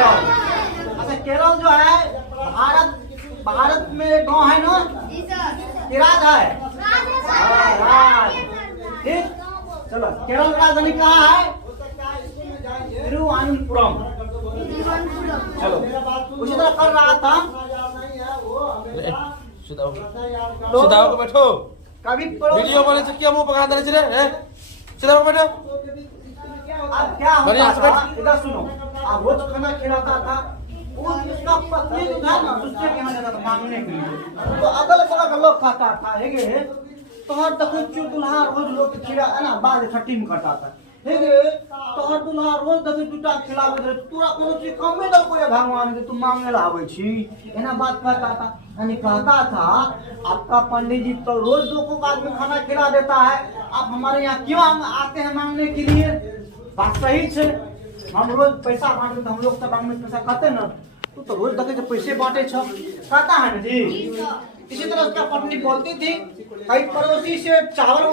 केरल। अच्छा केरल जो है भारत में गांव है ना, कि राज है? राज। ठीक, चलो केरल का राजधानी कहाँ है? तिरुवनंतपुरम। चलो उसी तरह कर रहा था सीधा होकर बैठो। कभी वीडियो बने तो क्या मुंह पका देना चाहिए? सीधा होकर बैठो। अब क्या होता था, इधर सुनो, अब रोज खाना खिलाता था, वो उसका पत्नी जो था ना दूसरे के यहाँ जाता था मांगने के लिए, तो अगल बगल लोग खाता था, है गे तो हर तक दुल्हा रोज लोग खिला है ना, बाद छठी में करता था, है गे तो हर दुल्हा रोज तक दूटा खिलावे रहे, तोरा कोनो चीज कमे दल कोई भगवान के तू मांगे ला आवे छी, एना बात कहता था। यानी कहता था आपका पंडित जी तो रोज 2 आदमी खाना खिला देता है, आप हमारे यहाँ क्यों आते हैं मांगने के लिए? बात सही है, हम रोज पैसा बांटते तो हम लोग सब में पैसा खाते ना, तू तो रोज देखे पैसे बांटे छ, कहता है ना जी। इसी तरह उसका पत्नी बोलती थी, कई पड़ोसी से चावल